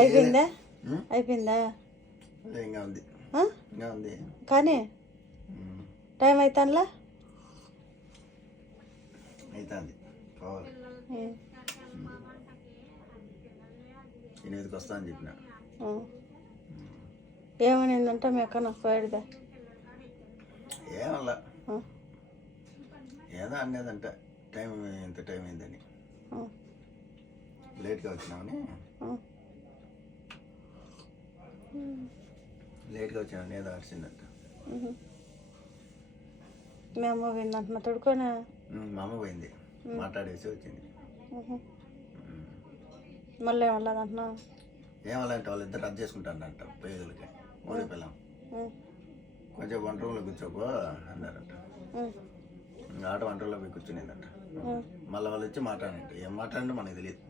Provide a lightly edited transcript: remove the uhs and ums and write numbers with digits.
అయిపోయిందా అయిపోయిందా ఇంకా ఉంది ఇంకా ఉంది కానీ టైం అవుతానులా అవుతుంది పోవాలి 8కి వస్తా అని చెప్పిన ఏమనిందంట మీ అక్క నాకు పోయాడుదా ఏమల్లా ఏదో అనేదంట టైం ఎంత టైం అయిందని లేట్గా వచ్చినామని లేట్గా వచ్చినామని ఏదో అరిచిందంట మీ అమ్మ పోయిందంటున్నా తొడుకోనా మా అమ్మ పోయింది మాట్లాడేసి వచ్చింది మళ్ళీ ఏమల్లదంటున్నా ఏమల్లంటే వాళ్ళిద్దరు రద్దు చేసుకుంటారంట పేదలకి ఊరి పిల్లం కొంచెం వంట రూమ్లో కూర్చోపో అన్నారంట ఆట వంట రూమ్లో పోయి కూర్చునేదంట మళ్ళీ వాళ్ళు వచ్చి మాట్లాడంట ఏం మాట్లాడంటే మనకు తెలియదు